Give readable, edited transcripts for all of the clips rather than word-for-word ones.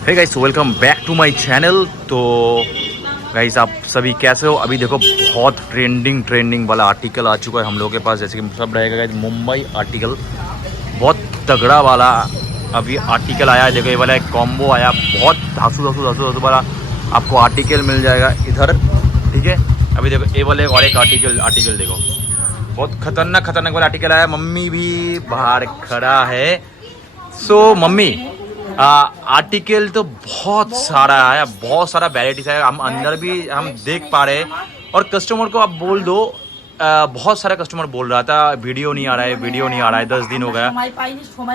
Hey guys, welcome back to my channel. तो guys, आप सभी कैसे हो? अभी देखो, बहुत ट्रेंडिंग वाला आर्टिकल आ चुका है हम लोगों के पास। जैसे कि सब रहेगा गाइस, मुंबई आर्टिकल बहुत तगड़ा वाला अभी आर्टिकल आया है। देखो, ये वाला एक कॉम्बो आया, बहुत धासु वाला आपको आर्टिकल मिल जाएगा इधर, ठीक है। अभी देखो, ये वाले और एक आर्टिकल देखो, बहुत खतरनाक वाला आर्टिकल आया। मम्मी भी बाहर खड़ा है। सो मम्मी, आर्टिकल तो बहुत सारा आया, बहुत सारा वैराइटीज है। हम अंदर भी हम देख पा रहे हैं। और कस्टमर को आप बोल दो, बहुत सारा कस्टमर बोल रहा था वीडियो नहीं आ रहा है, 10 दिन हो गया।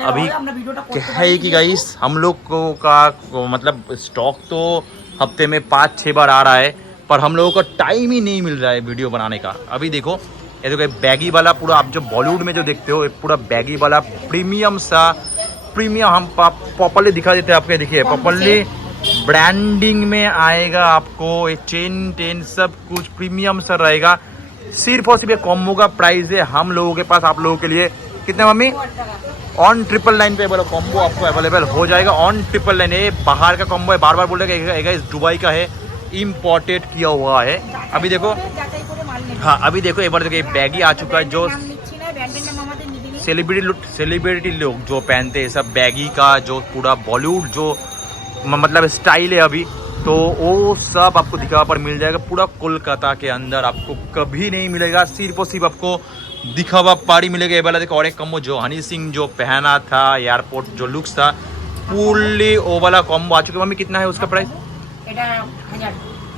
अभी क्या है कि गाइस, हम लोग को मतलब स्टॉक तो हफ्ते में 5-6 बार आ रहा है, पर हम लोगों को टाइम ही नहीं मिल रहा है वीडियो बनाने का। अभी देखो, ये देखो, बैगी वाला पूरा, आप जो बॉलीवुड में जो देखते हो, पूरा बैगी वाला प्रीमियम हम प्रॉपर्ली दिखा देते हैं आपके। देखिए, प्रॉपर्ली ब्रांडिंग में आएगा आपको। ये चेन सब कुछ प्रीमियम सर रहेगा। सिर्फ और सिर्फ ये कॉम्बो का प्राइस है हम लोगों के पास, आप लोगों के लिए कितने मम्मी? ऑन 999 पे बोलो कॉम्बो आपको अवेलेबल हो जाएगा। ऑन 999, ये बाहर का कॉम्बो है, बार बार बोल रहे हैं, दुबई का है, इम्पोर्टेड किया हुआ है। अभी देखो, हाँ अभी देखो, एक बार देखो, बैगी आ चुका है जो सेलिब्रिटी लोग जो पहनते हैं, सब बैगी का जो पूरा बॉलीवुड जो मतलब स्टाइल है अभी, तो वो सब आपको दिखावा पर मिल जाएगा। पूरा कोलकाता के अंदर आपको कभी नहीं मिलेगा, सिर्फ और सिर्फ आपको दिखावा पारी मिलेगा। ये वाला देखो, और एक कॉम्बो जो हनी सिंह जो पहना था, एयरपोर्ट जो लुक्स था, पूरी वो वाला कॉम्बो आ चुका है। मम्मी, कितना है उसका प्राइस?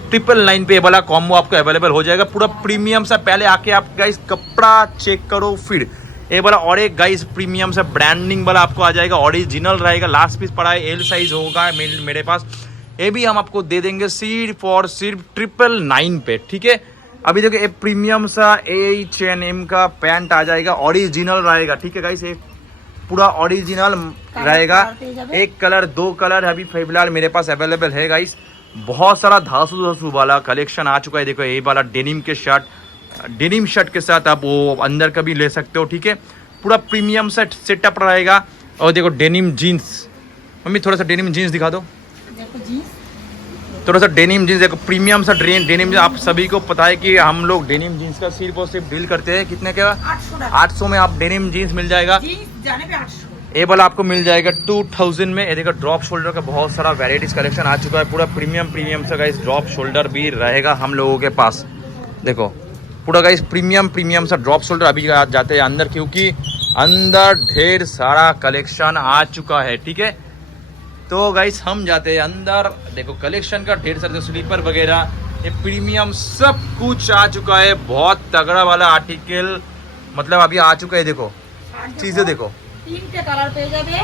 999 पे ये वाला कॉम्बो आपको अवेलेबल हो जाएगा, पूरा प्रीमियम सा। पहले आके आप गाइस कपड़ा चेक करो, फिर ये वाला और एक गाइस प्रीमियम सा ब्रांडिंग वाला आपको आ जाएगा, ओरिजिनल रहेगा। लास्ट पीस पड़ा है, एल साइज होगा मेरे पास। ये भी हम आपको दे देंगे सिर्फ और सिर्फ 999 पे, ठीक है। अभी देखो, ये प्रीमियम सा H&M का पैंट आ जाएगा, ओरिजिनल रहेगा, ठीक है गाइस। ये पूरा ओरिजिनल रहेगा। एक कलर, 2 कलर अभी फिलहाल मेरे पास अवेलेबल है गाइस। बहुत सारा धासु वाला कलेक्शन आ चुका है। देखो, ये वाला डेनिम शर्ट के साथ आप वो अंदर का भी ले सकते हो, ठीक है। पूरा प्रीमियम सेटअप रहेगा। और देखो, डेनिम जीन्स, मम्मी थोड़ा सा डेनिम जीन्स दिखा दो। थोड़ा सा डेनिम जीन्स देखो, प्रीमियम सा डेनिम। आप सभी को पता है कि हम लोग डेनिम जीन्स का सिर्फ और सिर्फ डील करते हैं। कितने का? 800 में आप डेनिम जीन्स मिल जाएगा। ये वाला आपको मिल जाएगा 2000 में। ये देखो, ड्रॉप शोल्डर का बहुत सारा वैराइटीज कलेक्शन आ चुका है। पूरा प्रीमियम सा गाइस ड्रॉप शोल्डर भी रहेगा हम लोगों के पास। देखो, पूरा गाइस प्रीमियम सा ड्रॉप शोल्डर अभी जाते हैं अंदर, क्योंकि अंदर ढेर सारा कलेक्शन आ चुका है, ठीक है। तो गाइस, हम जाते हैं अंदर। देखो, कलेक्शन का ढेर सारे स्लीपर वगैरह, ये प्रीमियम सब कुछ आ चुका है। बहुत तगड़ा वाला आर्टिकल मतलब अभी आ चुका है। देखो, चीजें देखो, 3 कलर पे जाबे,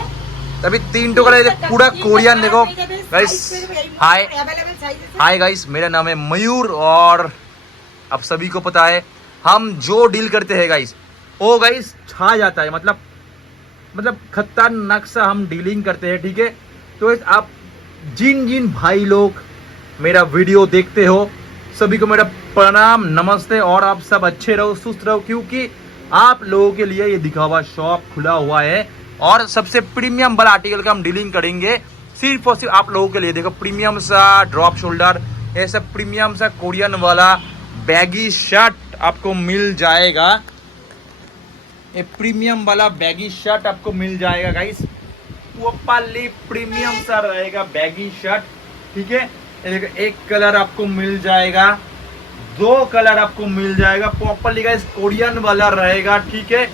अभी 3 कलर, पूरा कोरियन। देखो गाइस, हाय गाइस, मेरा नाम है मयूर, और आप सभी को पता है हम जो डील करते हैं गाइस, वो गाइस छा जाता है। मतलब खतरनाक सा हम डीलिंग करते हैं, ठीक है। तो आप जिन भाई लोग मेरा वीडियो देखते हो, सभी को मेरा प्रणाम, नमस्ते। और आप सब अच्छे रहो, सुस्त रहो, क्योंकि आप लोगों के लिए ये दिखावा शॉप खुला हुआ है। और सबसे प्रीमियम वाला आर्टिकल का हम डीलिंग करेंगे सिर्फ और सिर्फ आप लोगों के लिए। देखो, प्रीमियम सा ड्रॉप शोल्डर, ये सब प्रीमियम सा कोरियन वाला बैगी शर्ट आपको मिल जाएगा। ये प्रीमियम वाला बैगी शर्ट आपको मिल जाएगा गाइस, प्रॉपर्ली प्रीमियम सा रहेगा बैगी शर्ट, ठीक है। देखो, एक कलर आपको मिल जाएगा, 2 कलर आपको मिल जाएगा, प्रॉपर्ली गाइस कोरियन वाला रहेगा, ठीक है।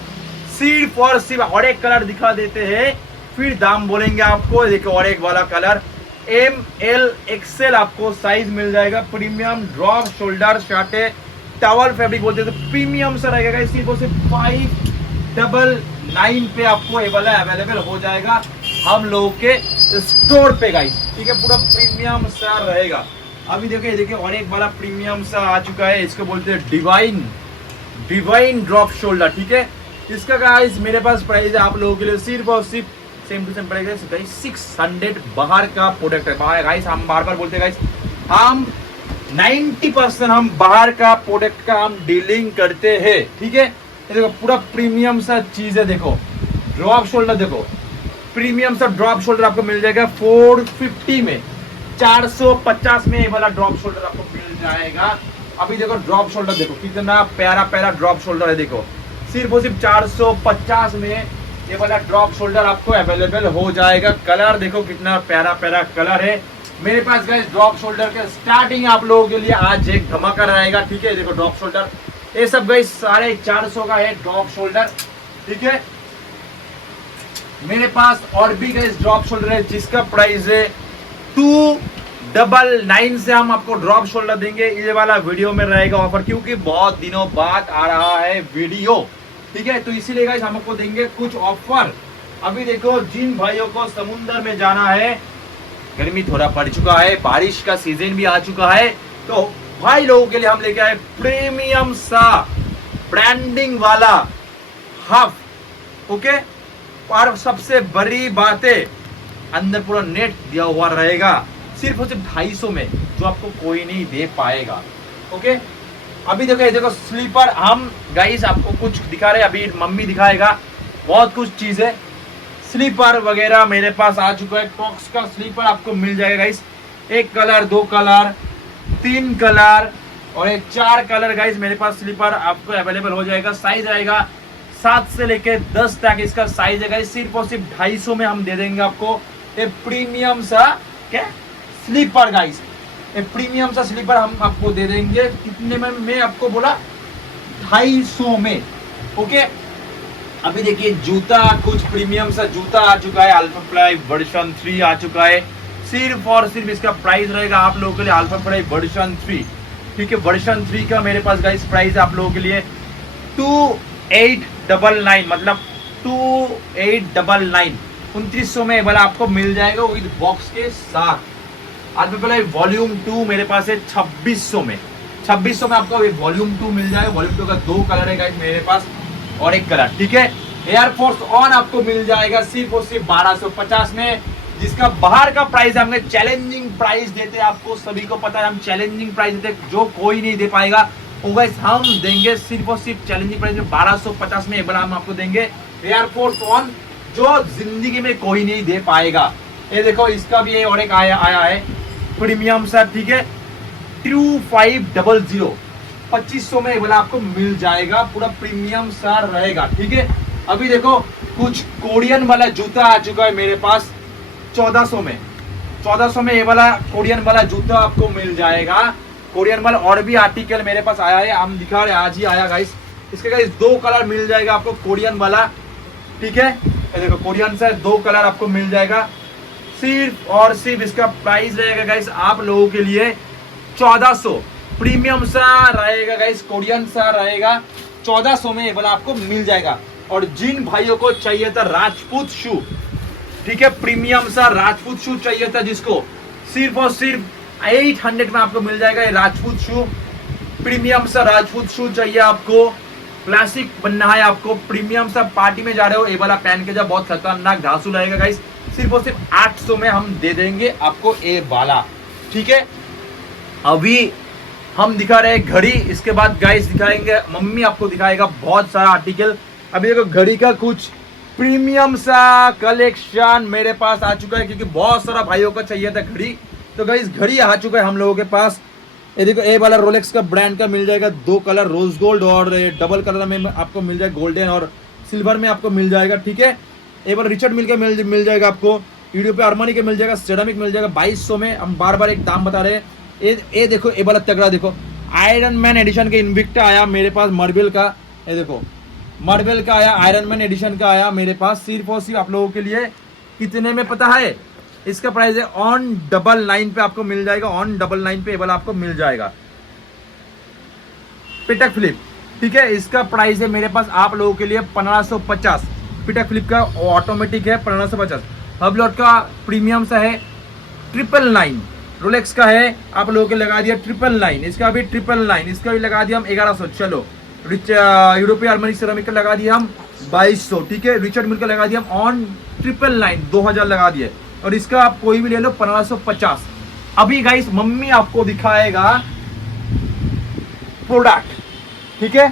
सिर्फ और सिर्फ और एक कलर दिखा देते हैं, फिर दाम बोलेंगे आपको। देखो, और एक वाला कलर ML XL आपको साइज मिल जाएगा। प्रीमियम ड्रॉप शोल्डर शर्ट है, टॉवल फैब्रिक बोलते हैं, तो प्रीमियम सा रहेगा। सिर्फ और सिर्फ 599 पे आपको ये वाला अवेलेबल हो जाएगा हम लोगों के स्टोर पे गाइस, ठीक है। पूरा प्रीमियम सा रहेगा। अभी देखिए और एक वाला प्रीमियम सा आ चुका है, इसको बोलते हैं डिवाइन ड्रॉप शोल्डर, ठीक है। इसका गाइस मेरे पास प्राइस है आप लोगों के लिए सिर्फ और सिर्फ सेम टू सेम पड़ेगा 600। बाहर का प्रोडक्ट है, बाहर गाइस हम बार बार बोलते हैं गाइस, हम 90% हम बाहर का प्रोडक्ट का हम डीलिंग करते हैं, ठीक है। देखो, पूरा प्रीमियम सा चीज है। देखो, ड्रॉप शोल्डर देखो, प्रीमियम सा ड्रॉप शोल्डर आपको मिल जाएगा 450 में, 450 में ये वाला ड्रॉप शोल्डर आपको मिल जाएगा। अभी देखो ड्रॉप शोल्डर देखो कितना प्यारा प्यारा ड्रॉप शोल्डर है, देखो सिर्फ और सिर्फ 450 में ये वाला ड्रॉप शोल्डर आपको अवेलेबल हो जाएगा। कलर देखो कितना प्यारा प्यारा कलर है मेरे पास गाइस। ड्रॉप शोल्डर के स्टार्टिंग आप लोगों के लिए आज एक धमाका रहेगा, ठीक है। देखो ड्रॉप शोल्डर ये सब गाइस 450 का है ड्रॉप शोल्डर, ठीक है। मेरे पास और भी गाइस ड्रॉप शोल्डर है जिसका प्राइस है 299 से हम आपको ड्रॉप शोल्डर देंगे। ये वाला वीडियो में रहेगा ऑफर, क्योंकि बहुत दिनों बाद आ रहा है वीडियो, ठीक है। तो इसीलिए गाइस हम आपको देंगे कुछ ऑफर। अभी देखो जिन भाइयों को समुद्र में जाना है, गर्मी थोड़ा पड़ चुका है, बारिश का सीजन भी आ चुका है, तो भाई लोगों के लिए हम लेके आए प्रीमियम सा ब्रांडिंग वाला हाफ, ओके। और सबसे बड़ी बात है अंदर पूरा नेट दिया हुआ रहेगा, सिर्फ और सिर्फ 250 में, जो आपको कोई नहीं दे पाएगा, ओके। अभी देखो स्लीपर हम गाइस आपको कुछ दिखा रहे हैं, अभी मम्मी दिखाएगा बहुत कुछ चीज है। स्लीपर वगैरह मेरे पास आ चुका है, टॉक्स का स्लीपर आपको मिल जाएगा गाइस। 1 कलर, 2 कलर, 3 कलर और 4 कलर गाइस मेरे पास स्लीपर आपको अवेलेबल हो जाएगा। साइज आएगा 7 से लेके 10 तक इसका साइज है गाइस। सिर्फ और सिर्फ 250 में हम दे देंगे आपको ये प्रीमियम सा क्या स्लीपर गाइस। ये प्रीमियम सा स्लीपर हम आपको दे देंगे कितने में, मैं आपको बोला 250 में, ओके। अभी देखिए जूता, कुछ प्रीमियम सा जूता आ चुका है, अल्फा फ्लाई वर्जन 3 आ चुका है। सिर्फ और सिर्फ इसका प्राइस रहेगा आप लोगों के लिए अल्फा फ्लाई वर्जन 3, ठीक है। वर्जन 3 का मेरे पास गाइस प्राइस आप लोगों के लिए 2899, मतलब 2899 2900 में वाला आपको मिल जाएगा विद बॉक्स के साथ। अल्फा फ्लाई वॉल्यूम 2 मेरे पास है 2600 में, 2600 में आपको वॉल्यूम 2 मिल जाएगा। वॉल्यूम 2 का 2 कलर है गाइस मेरे पास और 1 कलर, ठीक है। एयरफोर्स ऑन आपको मिल जाएगा सिर्फ और सिर्फ 1250 में, जिसका बाहर का प्राइस हमने चैलेंजिंग प्राइस देते हैं, आपको सभी को पता है हम चैलेंजिंग प्राइस देते हैं, जो कोई नहीं दे पाएगा वो गाइस हम देंगे सिर्फ और सिर्फ चैलेंजिंग प्राइस में 1250 में। एक बार हम आपको देंगे एयरफोर्स ऑन, जो जिंदगी में कोई नहीं दे पाएगा। ये देखो इसका भी और एक आया है प्रीमियम सा, ठीक है। 2500 2500 में वाला आपको मिल जाएगा, पूरा प्रीमियम सा रहेगा, ठीक है। अभी देखो कुछ कोरियन वाला जूता आ चुका है मेरे पास 1400 में, 1400 में ये वाला कोरियन वाला जूता आपको मिल जाएगा। कोरियन वाला और भी आर्टिकल मेरे पास आया है, हम दिखा रहे हैं, आज ही आया गाइस। इसके गाइस 2 कलर मिल जाएगा आपको कोरियन वाला, ठीक है। ये देखो कोरियन से 2 कलर आपको मिल जाएगा। सिर्फ और सिर्फ इसका प्राइस रहेगा गाइस आप लोगों के लिए 1400, प्रीमियम सा रहेगा गाइस, कोरियन सा रहेगा। 1400 में ये वाला आपको मिल जाएगा। और जिन भाइयों को चाहिए था राजपूत शू, ठीक है, प्रीमियम सा राजपूत शू चाहिए था जिसको, सिर्फ और सिर्फ 800 में आपको मिल जाएगा ये राजपूत शू। प्रीमियम सा राजपूत शू चाहिए आपको, क्लासिक बनना है आपको, प्रीमियम सा पार्टी में जा रहे हो, ये वाला पहन के जा, बहुत खतरनाक घासू लगेगा गाइस। सिर्फ और सिर्फ 800 में हम दे देंगे आपको ये वाला, ठीक है। अभी हम दिखा रहे हैं घड़ी, इसके बाद गाइस दिखाएंगे, मम्मी आपको दिखाएगा बहुत सारा आर्टिकल। अभी देखो घड़ी का कुछ प्रीमियम सा कलेक्शन मेरे पास आ चुका है, क्योंकि बहुत सारा भाइयों को चाहिए था घड़ी, तो गाइस घड़ी आ चुका है हम लोगों के पास। ये देखो ए वाला रोलेक्स का ब्रांड का मिल जाएगा, 2 कलर रोज गोल्ड और डबल कलर में आपको मिल जाएगा, गोल्डन और सिल्वर में आपको मिल जाएगा, ठीक है। ए वाला रिचर्ड मिल के मिल जाएगा आपको, वीडियो पे अरमानी के मिल जाएगा, सेरामिक मिल जाएगा 2200 में। हम बार बार एक दाम बता रहे हैं। ये देखो ए वाला तगड़ा देखो, आयरन मैन एडिशन के इनविक्टा आया मेरे पास, मार्बल का, ये देखो मार्बल का आया, आयरन मैन एडिशन का आया मेरे पास। सिर्फ और सिर्फ आप लोगों के लिए कितने में पता है, इसका प्राइस है ऑन 99 पे आपको मिल जाएगा, ऑन 99 पे वाला आपको मिल जाएगा। पिटक फ्लिप, ठीक है, इसका प्राइस है मेरे पास आप लोगों के लिए 1550। पिटक फ्लिप का ऑटोमेटिक है 1550। हबलॉट का प्रीमियम सा है 999। रोलेक्स का है आप लोगों के लगा दिया 999, इसका भी 999, इसका भी लगा दिया हम 1100। चलो यूरोपीय अरमानी सेरामिक का लगा दिया हम 2200, ठीक है। रिचर्ड मिल का लगा दिया हम ऑन 999 2000 लगा दिए, और इसका आप कोई भी ले लो 1550। अभी गाइस मम्मी आपको दिखाएगा प्रोडक्ट, ठीक है,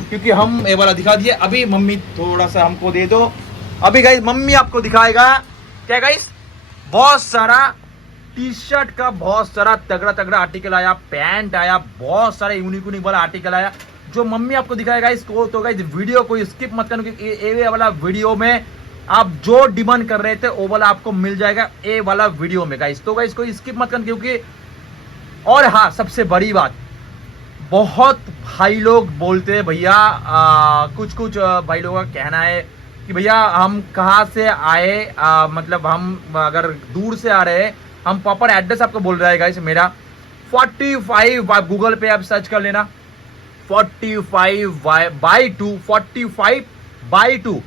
क्योंकि हम ये वाला दिखा दिए। अभी मम्मी थोड़ा सा हमको दे दो, अभी गाइस मम्मी आपको दिखाएगा क्या गाइस, बहुत सारा टी शर्ट का बहुत सारा तगड़ा तगड़ा आर्टिकल आया, पैंट आया, बहुत सारे यूनिक यूनिक वाला आर्टिकल आया जो मम्मी आपको दिखाएगा इसको। तो गाइस वीडियो को स्किप मत करना, क्योंकि ये वाला वीडियो में आप जो डिमांड कर रहे थे वो वाला आपको मिल जाएगा ये वाला वीडियो में गाइस। तो गाइस कोई स्किप मत करना, क्योंकि और हाँ सबसे बड़ी बात, बहुत भाई लोग बोलते हैं भैया, कुछ कुछ भाई लोगों का कहना है कि भैया हम कहाँ से आए, मतलब हम अगर दूर से आ रहे हैं, हम प्रॉपर एड्रेस आपको बोल रहा है गाइस मेरा 45, आप गूगल पे आप सर्च कर लेना 45/2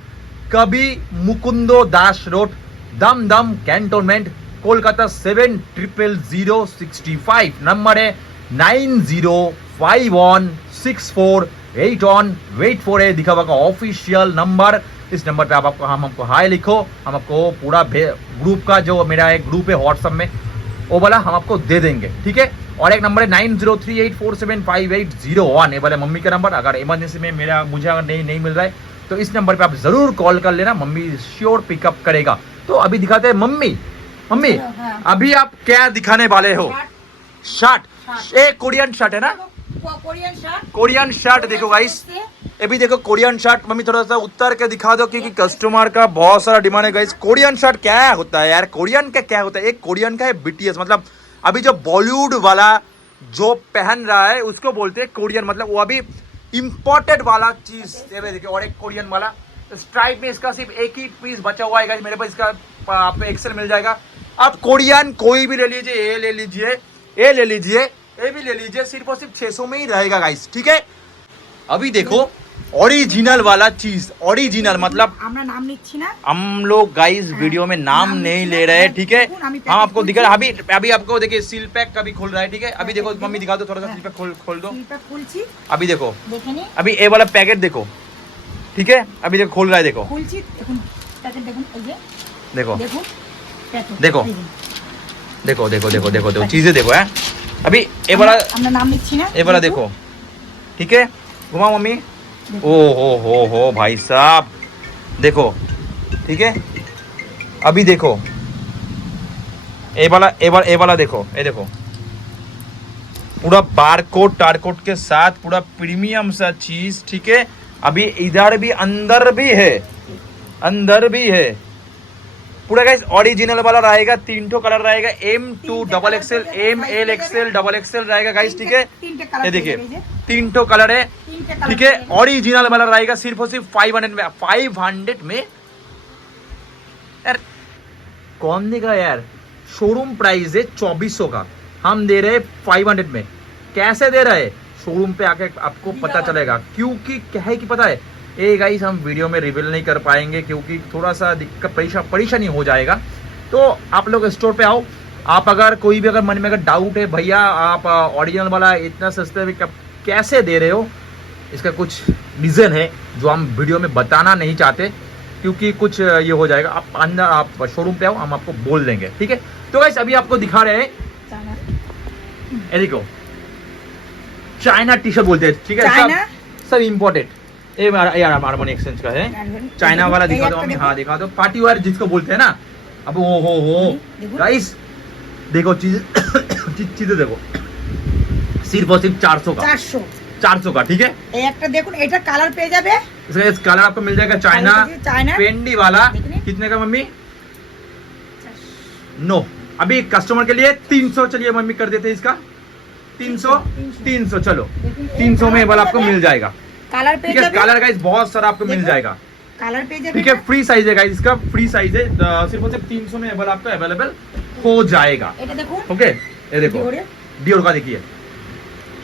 कभी मुकुंदो दास रोड, दम कैंटोनमेंट, कोलकाता 700065। नंबर है 90516481 वेट फॉर है दिखा हुआ का ऑफिशियल नंबर। इस नंबर पे आप हमको हाय लिखो, हम आपको पूरा ग्रुप का जो मेरा एक ग्रुप है व्हाट्सएप में वो वाला हम आपको दे देंगे, ठीक है। और एक नंबर है 9038475801, ये वाला मम्मी का नंबर। अगर इमरजेंसी में मुझे अगर नहीं मिल रहा है तो इस नंबर पे आप जरूर कॉल कर लेना, मम्मी श्योर पिकअप करेगा। तो अभी दिखाते हैं मम्मी हाँ। अभी आप क्या दिखाने वाले हो? शर्ट, एक कोरियन शर्ट है ना, कोरियन शर्ट देखो गाइस, अभी देखो कोरियन शर्ट। मम्मी थोड़ा सा उतर के दिखा दो, क्योंकि कस्टमर का बहुत सारा डिमांड है गाइस। कोरियन शर्ट क्या होता है यार, कोरियन का क्या होता है? एक कोरियन का है बीटीएस, मतलब अभी जो बॉलीवुड वाला जो पहन रहा है उसको बोलते हैं कोरियन, मतलब वो अभी इंपोर्टेड वाला चीज। देखिए और एक कोरियन वाला स्ट्राइप में, इसका सिर्फ एक ही पीस बचा हुआ है गाइस मेरे पास, इसका आपको एक्सेल मिल जाएगा। आप कोरियन कोई भी ले लीजिए, ये ले लीजिए, ये ले लीजिए, ये भी ले लीजिए, सिर्फ और सिर्फ 600 में ही रहेगा गाइस, ठीक है। अभी देखो ओरिजिनल वाला चीज, ओरिजिनल मतलब আমরা নাম নিচ্ছি না, हम लोग गाइस वीडियो में नाम नहीं ले रहे, ठीक है। हम आपको दिखा रहा, अभी आपको देखिए सील पैक का भी खुल रहा है, ठीक है। अभी देखो मम्मी दिखा दो थोड़ा सा, सील पैक खोल दो। খুলছি अभी देखो, দেখে নি, अभी ये वाला पैकेट देखो, ठीक है। अभी देखो खोल रहा है, देखो খুলছি দেখুন, প্যাকেট দেখুন, এই যে देखो দেখুন প্যাকেট देखो এই যে। देखो देखो देखो देखो देखो चीजें देखो है। अभी ये वाला, আমরা নাম নিচ্ছি না, ये वाला देखो, ठीक है। घुमाओ मम्मी, ओ हो भाई साहब देखो, ठीक है। अभी देखो ये वाला देखो, ये देखो पूरा बारकोड टारकोड के साथ पूरा प्रीमियम सा चीज, ठीक है। अभी इधर भी अंदर भी है पूरा गाइस ओरिजिनल वाला रहेगा। 3 कलर रहेगा, M2 double XL, ML XL, double XL रहेगा गाइस, ठीक है। ये देखिए 3 कलर है, ठीक है। ओरिजिनल वाला रहेगा सिर्फ और सिर्फ 500 में यार, कौन देगा यार। शोरूम प्राइस है 2400 का, हम दे रहे 500 में। कैसे दे रहे? शोरूम पे आके आपको पता चलेगा, क्योंकि क्या है कि पता है ये गाइस हम वीडियो में रिवील नहीं कर पाएंगे, क्योंकि थोड़ा सा दिक्कत परेशानी हो जाएगा। तो आप लोग स्टोर पे आओ, आप अगर कोई भी अगर मन में अगर डाउट है भैया आप ओरिजिनल वाला इतना सस्ते में कैसे दे रहे हो, इसका कुछ रीज़न है जो हम वीडियो में बताना नहीं चाहते, क्योंकि कुछ ये हो जाएगा। आप अंदर आप शोरूम पे आओ, हम आपको बोल देंगे, ठीक है। तो गाइस अभी आपको दिखा रहे हैं, ये देखो चाइना टी शर्ट बोलते हैं, ठीक है। सब इम्पोर्टेड, ये यार हारमोनी एक्सचेंज का है, चाइना वाला दिखा दो हमें। हाँ दिखा दो, पार्टी वेयर जिसको बोलते हैं ना। अब हो गाइस देखो चीजें देखो, सिर्फ और सिर्फ 400 का, ठीक है। একটা দেখুন, এটা কালার পেয়ে যাবে, इसका कलर आपको मिल जाएगा चाइना पेंडी वाला। कितने का मम्मी? नो, अभी कस्टमर के लिए 300, चलिए मम्मी कर देते हैं इसका 300 चलो 300 में वाला आपको मिल जाएगा, কালার পেয়ে ठीक है। যাবে, कलर गाइस बहुत सारा आपको मिल जाएगा, কালার পেয়ে যাবে, ठीक है। फ्री साइज है गाइस, इसका फ्री साइज है, सिर्फ और सिर्फ 300 में वाला आपको अवेलेबल हो जाएगा, এটা দেখুন। ओके। ये देखो डियोर का देखिए,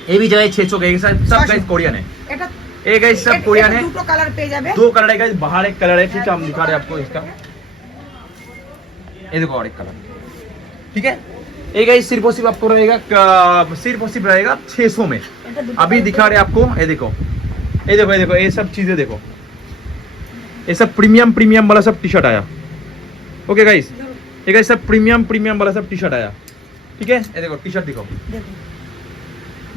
ये भी जो है 600 का, सब गाइस कोरियन है, এটা ये गाइस सब कोरियन है। দুটো কালার পেয়ে যাবে, 2 कलर है गाइस, बाहर एक कलर है, ठीक है। हम दिखा रहे हैं आपको इसका, ये देखो और एक कलर, ठीक है। ये गाइस सिर्फ और सिर्फ आपको रहेगा, सिर्फ और सिर्फ रहेगा 600 में। अभी दिखा रहे हैं आपको, ये देखो ये सब चीजें देखो, ये सब प्रीमियम वाला सब टी शर्ट आया, ओके गाइस। ये गाइस सब प्रीमियम वाला सब टी शर्ट आया, ठीक है। ये देखो टी शर्ट दिखो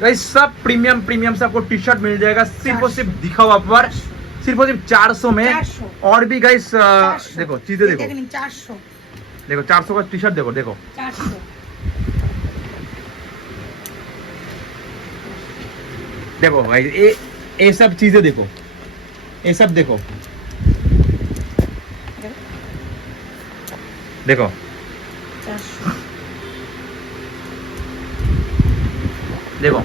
गाइस, सब प्रीमियम से आपको टी शर्ट मिल जाएगा, सिर्फ और सिर्फ दिखा हुआ पर सिर्फ और सिर्फ 400 में। 400 और भी गाइस 400 देखो चीजें देखो, 400 देखो 400 का टी शर्ट देखो, देखो 400 देखो भाई, ये सब चीजें देखो, ये सब देखो, देखो 400 देखो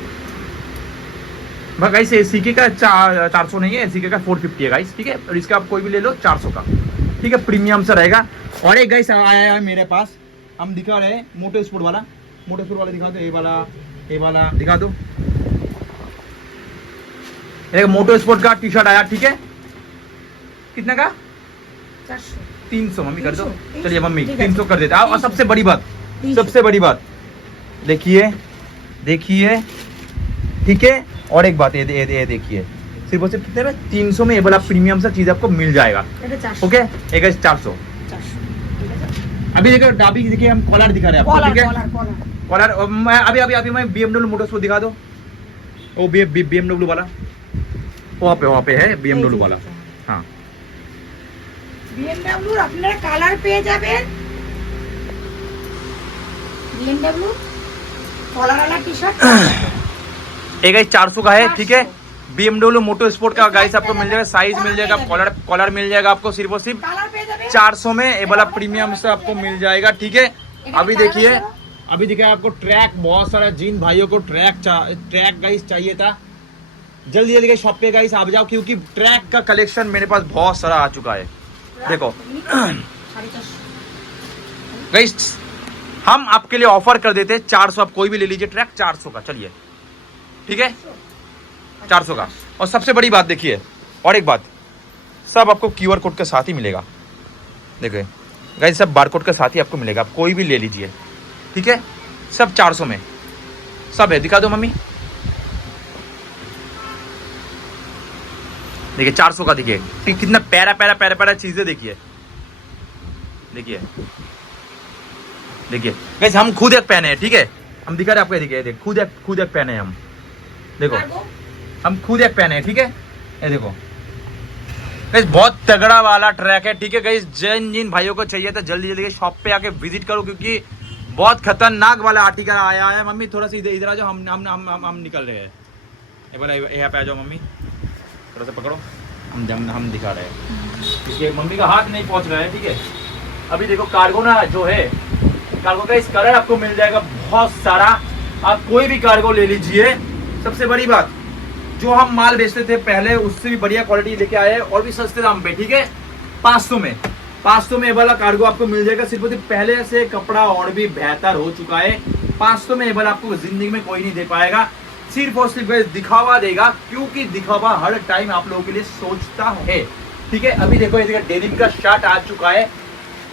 भाई गाइस, सीके का 400 नहीं है, सीके का 450 है गाइस, ठीक है। और इसका आप कोई भी ले लो 400 का, ठीक है, प्रीमियम सा रहेगा। और एक गाइस आया है मेरे पास, हम दिखा रहे हैं मोटो स्पोर्ट वाला, मोटो स्पोर्ट वाला दिखा दो, ये वाला दिखा दो। एक मोटो स्पोर्ट का टी शर्ट आया, ठीक है, कितना का? 400 300 मम्मी कर दो, 300, चलिए मम्मी ठीक है, 300 कर देते। और सबसे बड़ी बात, 300 सबसे बड़ी बात देखिए, देखिए, ठीक है। और एक बात ये देखिए, सिर्फ और सिर्फ कितने में? 300 में ये वाला प्रीमियम सा चीज आपको मिल जाएगा, এটা 400 ओके। एक 400। 400 ঠিক আছে। अभी देखो डाबी, देखिए हम कॉलर दिखा रहे हैं आपको, কলার ठीक है। কলার কলার कॉलर मैं अभी मैं BMW मोटर्स को दिखा दो, वो BMW वाला वहाँ पे है BMW वाला, हाँ। বিএমডব্লিউর আপনারা কালার পেয়ে যাবেন, বিএমডব্লিউ কলারওয়ালা টি-শার্ট एक 400 का है, ठीक है। 400 BMW मोटो स्पोर्ट का गाइस आपको मिल जाएगा, साइज मिल जाएगा, कॉलर मिल जाएगा आपको सिर्फ और सिर्फ কালার পেয়ে যাবেন 400 में। ये वाला प्रीमियम से आपको मिल जाएगा, ठीक है। अभी देखिए, अभी देखिए आपको ट्रैक, बहुत सारा जिन भाइयों को ट्रैक गाइस चाहिए था, जल्दी जल्दी शॉप पे गाइस आप जाओ, क्योंकि ट्रैक का कलेक्शन मेरे पास बहुत सारा आ चुका है। देखो 450 गाइस, हम आपके लिए ऑफर कर देते हैं 400, आप कोई भी ले लीजिए ट्रैक 400 का, चलिए, ठीक है, 400 का। और सबसे बड़ी बात देखिए, और एक बात, सब आपको QR कोड के साथ ही मिलेगा, देखिए गाइस, सब बार कोड के साथ ही आपको मिलेगा, आप कोई भी ले लीजिए, ठीक है। सब 400 में सब है, दिखा दो मम्मी, देखिए 400 का, देखिए कितना प्यारा प्यारा प्यारा प्यारा चीजें, देखिए देखिए देखिए गाइस, हम खुद एक पहने हैं, ठीक है, हम दिखा रहे हैं आपको, देखिए खुद एक पहने हैं हम, देखो हम खुद एक पहने हैं, ठीक है, ये देखो गाइस, बहुत तगड़ा वाला ट्रैक है, ठीक है गाइस। जिन भाइयों को चाहिए था जल्दी जल्दी शॉप पे आके विजिट करो, क्योंकि बहुत खतरनाक वाला आर्टिकल आया है। मम्मी थोड़ा सा इधर आ जाओ, हम निकल रहे हैं, ये वाला यहाँ पे आ जाओ मम्मी, थोड़ा सा पकड़ो, हम दिखा रहे हैं, क्योंकि मम्मी का हाथ नहीं पहुंच रहा है, ठीक है। अभी देखो कार्गो ना जो है, कार्गो का इस कलर आपको मिल जाएगा बहुत सारा, आप कोई भी कार्गो ले लीजिए। सबसे बड़ी बात, जो हम माल बेचते थे पहले उससे भी बढ़िया क्वालिटी लेके आए हैं, और भी सस्ते दाम पे, ठीक है। 500 में वाला कार्गो आपको मिल जाएगा, सिर्फ पहले से कपड़ा और भी बेहतर हो चुका है। 500 में वाला आपको जिंदगी में कोई नहीं दे पाएगा, सिर्फ और सिर्फ दिखावा देगा, क्योंकि दिखावा हर टाइम आप लोगों के लिए सोचता है, ठीक है। अभी देखो ये डेनिम का शर्ट आ चुका है,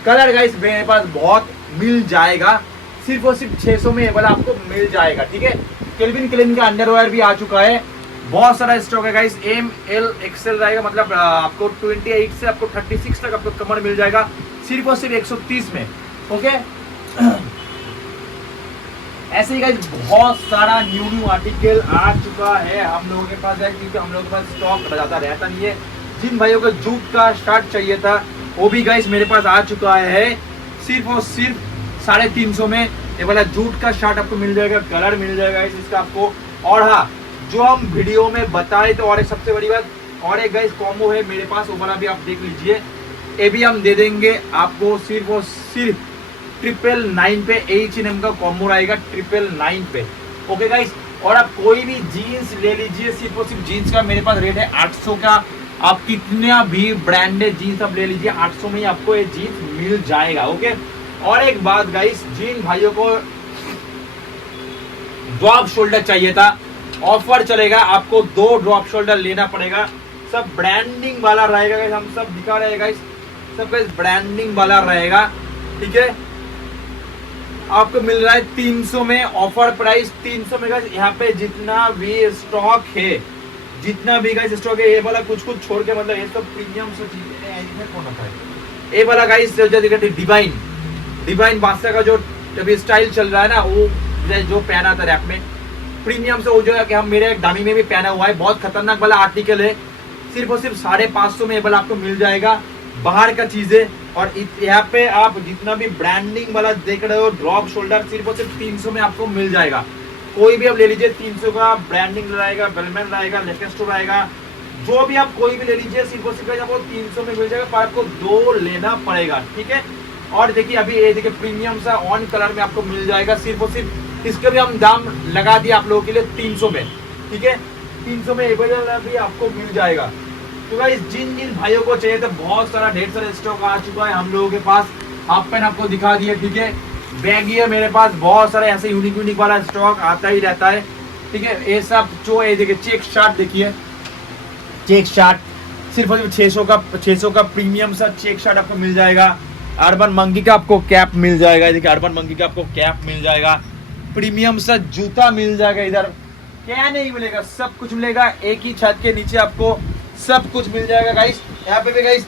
कलर गाइस मेरे पास बहुत मिल जाएगा, सिर्फ और सिर्फ 600 में ये वाला आपको मिल जाएगा, ठीक है। केल्विन क्लेन का अंडरवेयर भी आ चुका है, बहुत सारा स्टॉक है गाइस, ML XL रहेगा, मतलब आपको 28 से आपको 36 तक आपको कमर मिल जाएगा, सिर्फ और सिर्फ 130 में, ओके। ऐसे ही गाइस बहुत सारा न्यू आर्टिकल आ चुका है हम लोगों के पास, है क्योंकि हम लोगों के पास स्टॉक ज्यादा रहता नहीं है। जिन भाइयों को जूट का शर्ट चाहिए था वो भी गाइस मेरे पास आ चुका है, सिर्फ और सिर्फ 350 में ये वाला जूट का शर्ट आपको मिल जाएगा, कलर मिल जाएगा इसका आपको। और हाँ, जो हम वीडियो में बताए तो, और एक सबसे बड़ी बात, और एक गाइस कॉम्बो है मेरे पास, वो वाला भी आप देख लीजिए, ये भी हम दे देंगे आपको सिर्फ और सिर्फ 999 पे। H&M का कॉम्बो आएगा 999 पे, ओके गाइस। और आप कोई भी जीन्स ले लीजिए, सिर्फ और सिर्फ जीन्स का मेरे पास रेट है 800 का, आप कितना भी ब्रांडेड जीन्स आप ले लीजिए, 800 में ही आपको ये जीन्स मिल जाएगा, ओके। और एक बात गाइस, जिन भाइयों को ड्रॉप शोल्डर चाहिए था, ऑफर चलेगा, आपको 2 ड्रॉप शोल्डर लेना पड़ेगा, सब ब्रांडिंग वाला रहेगा गाइस, हम सब दिखा रहे हैं गाइस, सब गाइस ब्रांडिंग वाला रहेगा, ठीक है। आपको मिल रहा है 300 में, ऑफर प्राइस 300 में गाइस। यहाँ पे जितना भी स्टॉक है, जितना भी गाइस स्टॉक है, ये वाला कुछ छोड़ के, मतलब ये सब प्रीमियम से चीजें हैं, इसमें कौन आता है। ये वाला गाइस डिवाइन बादशाह का जो अभी स्टाइल चल रहा है ना, वो जो पहना था रैप में प्रीमियम से, वो जो है कि हम मेरे एक दामी में भी पहना हुआ है, बहुत खतरनाक वाला आर्टिकल है, सिर्फ और सिर्फ 550 में एबल आपको मिल जाएगा बाहर का चीजें। और यहाँ पे आप जितना भी ब्रांडिंग वाला देख रहे हो ड्रॉप शोल्डर सिर्फ और सिर्फ 300 में आपको मिल जाएगा। कोई भी आप ले लीजिए 300 का, ब्रांडिंग रहेगा, बेलमैन रहेगा, लेटेस्टो रहेगा, जो भी आप कोई भी ले लीजिए सिर्फ और सिर्फ आपको 300 में मिल जाएगा, पर आपको 2 लेना पड़ेगा, ठीक है। और देखिए अभी ये देखिए प्रीमियम सा ऑन कलर में आपको मिल जाएगा सिर्फ और सिर्फ, इसके भी हम दाम लगा दिए आप लोगों के लिए 300 में, ठीक है। 300 में अवेलेबल भी आपको मिल जाएगा। तो गाइस जिन जिन भाइयों को चाहिए तो बहुत सारा ढेर सारा स्टॉक आ चुका है हम लोगों के पास। हाफ पैंट आपको दिखा दिए, ठीक है। बैगी है मेरे पास, बहुत सारे ऐसे यूनिक वाला स्टॉक आता ही रहता है, ठीक है। ये सब जो है देखिए चेक शर्ट, देखिए चेक शर्ट सिर्फ और सिर्फ 600 का प्रीमियम सा चेक शर्ट आपको मिल जाएगा। अर्बन मंकी का आपको कैप मिल जाएगा, देखिए अर्बन मंकी का आपको कैप मिल जाएगा। प्रीमियम सा जूता मिल जाएगा, इधर क्या नहीं मिलेगा, सब कुछ मिलेगा एक ही छत के नीचे आपको सब कुछ मिल जाएगा गाइस। यहाँ पे भी गाइस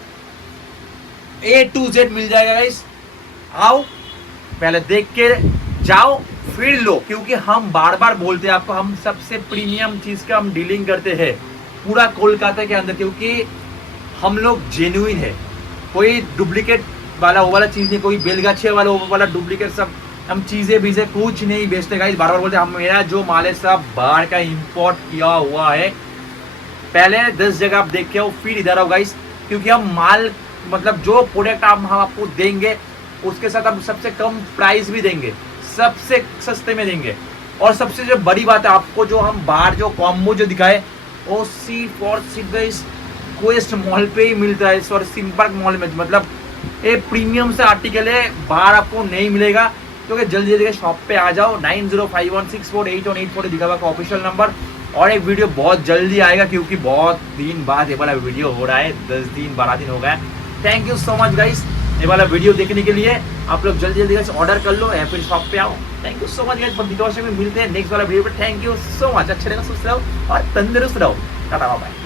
A to Z मिल जाएगा गाइस। आओ पहले देख के जाओ फिर लो, क्योंकि हम बार बार बोलते हैं आपको हम सबसे प्रीमियम चीज का हम डीलिंग करते हैं पूरा कोलकाता के अंदर, क्योंकि हम लोग जेन्युइन है, कोई डुप्लीकेट वाला वो वाला चीज नहीं, कोई बेलगाछे वाला वो वाला डुप्लीकेट सब हम चीजें बीजें कुछ नहीं बेचते गाइस। बार बार बोलते हम मेरा जो माल है सब बाहर का इंपोर्ट किया हुआ है। पहले 10 जगह आप देख के आओ फिर इधर आओ गाइस, क्योंकि हम माल मतलब जो प्रोडक्ट हम आपको देंगे उसके साथ हम सबसे कम प्राइस भी देंगे, सबसे सस्ते में देंगे। और सबसे जो बड़ी बात है आपको जो हम बाहर जो कॉम्बो जो दिखाए वो सिर्फ और सिर्फ गाइस क्वेस्ट मॉल पे ही मिलता है और सिंपल मॉल में, मतलब ये प्रीमियम से आर्टिकल है, बाहर आपको नहीं मिलेगा। क्योंकि जल्दी जल्दी शॉप पे आ जाओ, 9051648184 दिखा हुआ ऑफिशियल नंबर। और एक वीडियो बहुत जल्दी आएगा क्योंकि बहुत दिन बाद ये वाला वीडियो हो रहा है, 10 दिन 12 दिन हो गया। Thank you so much guys ये वाला वीडियो देखने के लिए। आप लोग जल्दी जल्दी ऑर्डर कर लो या फिर शॉप पे आओ। Thank you so much guys, में मिलते हैं नेक्स्ट वाला वीडियो पे। थैंक यू सो मच, अच्छे रहो, सुस्त रहो और तंदुरुस्त रहो। Tata bye.